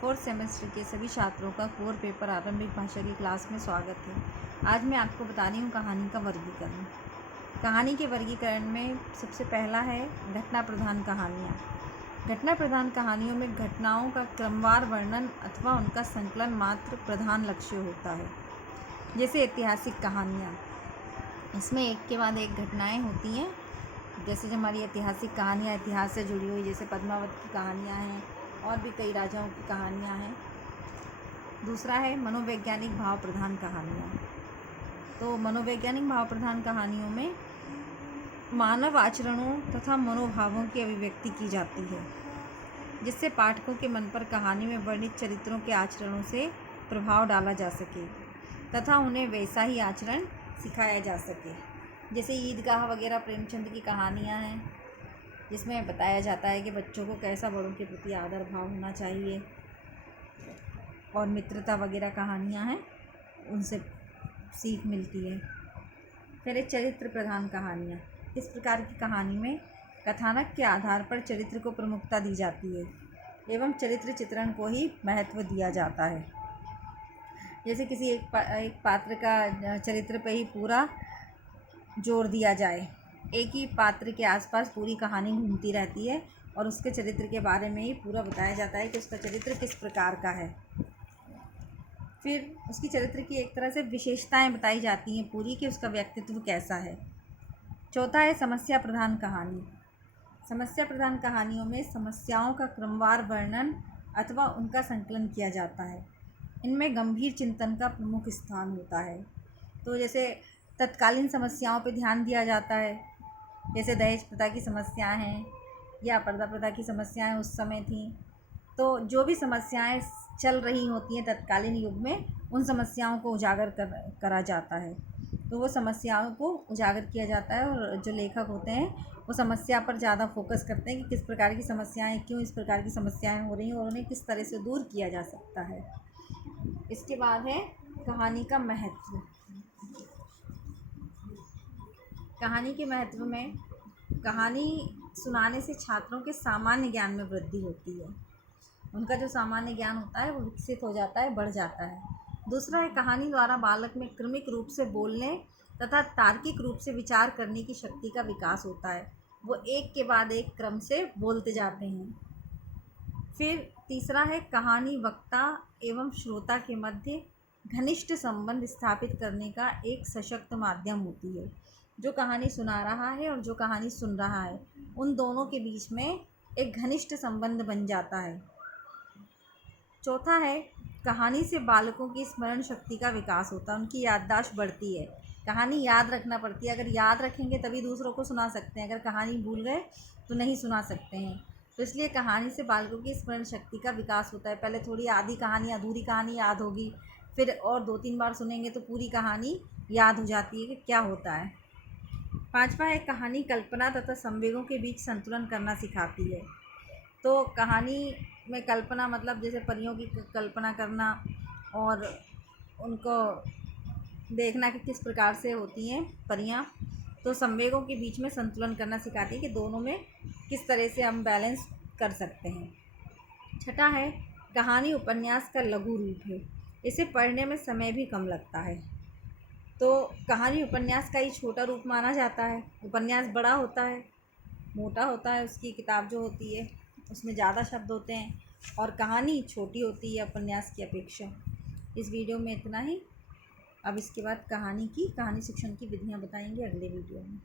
Fourth semester के सभी छात्रों का कोर पेपर आरंभिक भाषा की क्लास में स्वागत है। आज मैं आपको बता रही हूँ कहानी का वर्गीकरण। कहानी के वर्गीकरण में सबसे पहला है घटना प्रधान कहानियाँ। घटना प्रधान कहानियों में घटनाओं का क्रमवार वर्णन अथवा उनका संकलन मात्र प्रधान लक्ष्य होता है। जैसे ऐतिहासिक कहानियाँ, इसमें एक के बाद एक घटनाएँ होती हैं। जैसे जो हमारी ऐतिहासिक कहानियाँ इतिहास से जुड़ी हुई, जैसे पद्मावत की कहानियाँ हैं और भी कई राजाओं की कहानियाँ हैं। दूसरा है मनोवैज्ञानिक भाव प्रधान कहानियाँ। तो मनोवैज्ञानिक भाव प्रधान कहानियों में मानव आचरणों तथा मनोभावों की अभिव्यक्ति की जाती है, जिससे पाठकों के मन पर कहानी में वर्णित चरित्रों के आचरणों से प्रभाव डाला जा सके तथा उन्हें वैसा ही आचरण सिखाया जा सके। जैसे ईदगाह वगैरह प्रेमचंद की कहानियाँ हैं, जिसमें बताया जाता है कि बच्चों को कैसा बड़ों के प्रति आदर भाव होना चाहिए। और मित्रता वगैरह कहानियाँ हैं, उनसे सीख मिलती है। फिर एक चरित्र प्रधान कहानियाँ। इस प्रकार की कहानी में कथानक के आधार पर चरित्र को प्रमुखता दी जाती है एवं चरित्र चित्रण को ही महत्व दिया जाता है। जैसे किसी एक पात्र का चरित्र पर ही पूरा जोर दिया जाए, एक ही पात्र के आसपास पूरी कहानी घूमती रहती है और उसके चरित्र के बारे में ही पूरा बताया जाता है कि उसका चरित्र किस प्रकार का है। फिर उसकी चरित्र की एक तरह से विशेषताएं बताई जाती हैं पूरी, कि उसका व्यक्तित्व कैसा है। चौथा है समस्या प्रधान कहानी। समस्या प्रधान कहानियों में समस्याओं का क्रमवार वर्णन अथवा उनका संकलन किया जाता है। इनमें गंभीर चिंतन का प्रमुख स्थान होता है। तो जैसे तत्कालीन समस्याओं पर ध्यान दिया जाता है, जैसे दहेज प्रथा की समस्याएं हैं या पर्दा प्रथा की समस्याएं उस समय थीं। तो जो भी समस्याएं चल रही होती हैं तत्कालीन युग में, उन समस्याओं को उजागर करा जाता है। तो वो समस्याओं को उजागर किया जाता है और जो लेखक होते हैं वो समस्या पर ज़्यादा फोकस करते हैं कि किस प्रकार की समस्याएं, क्यों इस प्रकार की समस्याएं हो रही हैं और उन्हें किस तरह से दूर किया जा सकता है। इसके बाद है कहानी का महत्व। कहानी के महत्व में कहानी सुनाने से छात्रों के सामान्य ज्ञान में वृद्धि होती है। उनका जो सामान्य ज्ञान होता है वो विकसित हो जाता है, बढ़ जाता है। दूसरा है कहानी द्वारा बालक में क्रमिक रूप से बोलने तथा तार्किक रूप से विचार करने की शक्ति का विकास होता है। वो एक के बाद एक क्रम से बोलते जाते हैं। फिर तीसरा है कहानी वक्ता एवं श्रोता के मध्य घनिष्ठ संबंध स्थापित करने का एक सशक्त माध्यम होती है। जो कहानी सुना रहा है और जो कहानी सुन रहा है, उन दोनों के बीच में एक घनिष्ठ संबंध बन जाता है। चौथा है कहानी से बालकों की स्मरण शक्ति का विकास होता है, उनकी याददाश्त बढ़ती है। कहानी याद रखना पड़ती है, अगर याद रखेंगे तभी दूसरों को सुना सकते हैं, अगर कहानी भूल गए तो नहीं सुना सकते हैं। तो इसलिए कहानी से बालकों की स्मरण शक्ति का विकास होता है। पहले थोड़ी आधी कहानी, अधूरी कहानी याद होगी, फिर और 2-3 बार सुनेंगे तो पूरी कहानी याद हो जाती है कि क्या होता है। पांचवा है कहानी कल्पना तथा संवेगों के बीच संतुलन करना सिखाती है। तो कहानी में कल्पना मतलब जैसे परियों की कल्पना करना और उनको देखना कि किस प्रकार से होती हैं परियां। तो संवेगों के बीच में संतुलन करना सिखाती है कि दोनों में किस तरह से हम बैलेंस कर सकते हैं। छठा है कहानी उपन्यास का लघु रूप है, इसे पढ़ने में समय भी कम लगता है। तो कहानी उपन्यास का ही छोटा रूप माना जाता है। उपन्यास बड़ा होता है, मोटा होता है, उसकी किताब जो होती है उसमें ज़्यादा शब्द होते हैं, और कहानी छोटी होती है उपन्यास की अपेक्षा। इस वीडियो में इतना ही। अब इसके बाद कहानी शिक्षण की विधियाँ बताएंगे अगले वीडियो में।